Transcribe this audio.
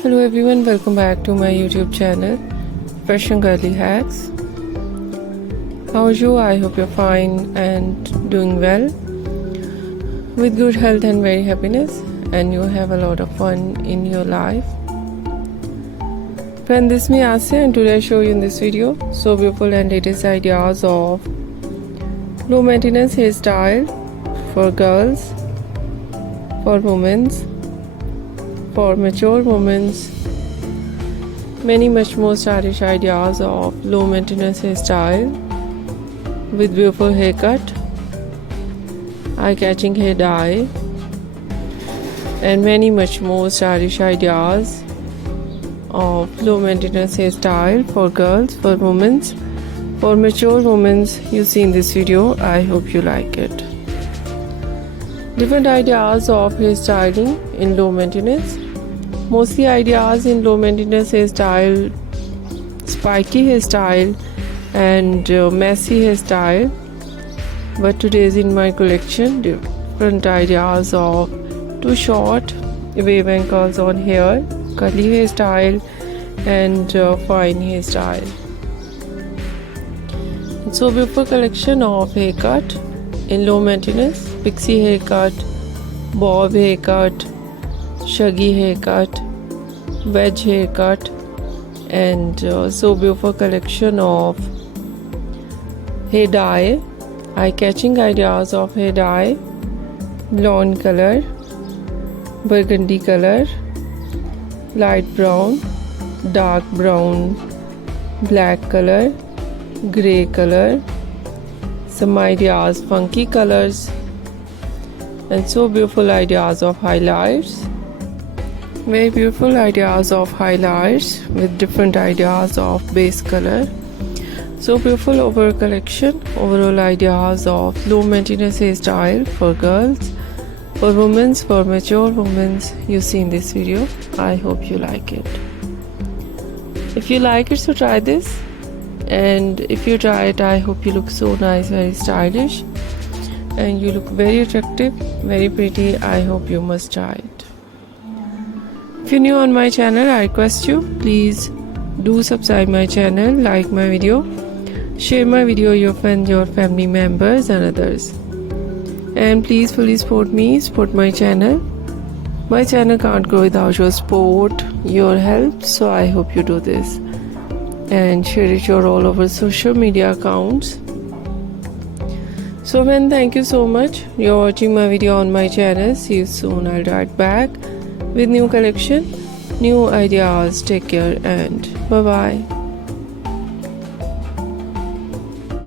Hello everyone, welcome back to my YouTube channel Fashion Girly Hacks. How are you? I hope you're fine and doing well with good health and very happiness, and you have a lot of fun in your life. Friend, this is me Asya, and today I show you in this video so beautiful and latest ideas of low maintenance hairstyle for girls, for women, for mature women, much more stylish ideas of low maintenance hairstyle with beautiful haircut, eye-catching hair dye, and much more stylish ideas of low maintenance hairstyle for girls, for women, for mature women you see in this video. I hope you like it. Different ideas of hairstyling in low maintenance. Mostly ideas in low maintenance hairstyle, spiky hairstyle and messy hairstyle, but today is in my collection different ideas of too short wave and curls on hair, curly hairstyle and fine hairstyle. So beautiful collection of haircut in low maintenance: pixie haircut, bob haircut, shaggy haircut, wedge haircut, and so beautiful collection of hair dye, eye-catching ideas of hair dye: blonde color, burgundy color, light brown, dark brown, black color, gray color, some ideas funky colors, and so beautiful ideas of highlights. Very beautiful ideas of highlights with different ideas of base color. So beautiful overall collection, overall ideas of low maintenance hairstyle for girls, for women, for mature women you see in this video. I hope you like it. If you like it, so try this, and if you try it, I hope you look so nice, very stylish, and you look very attractive, very pretty. I hope you must try it. If you're new on my channel, I request you, please do subscribe my channel, like my video, share my video with your friends, your family members and others. And please fully support me, support my channel. My channel can't grow without your support, your help, so I hope you do this. And share it all over social media accounts. So then, thank you so much. You're watching my video on my channel. See you soon. I'll be right back with new collection, new ideas. Take care and bye bye.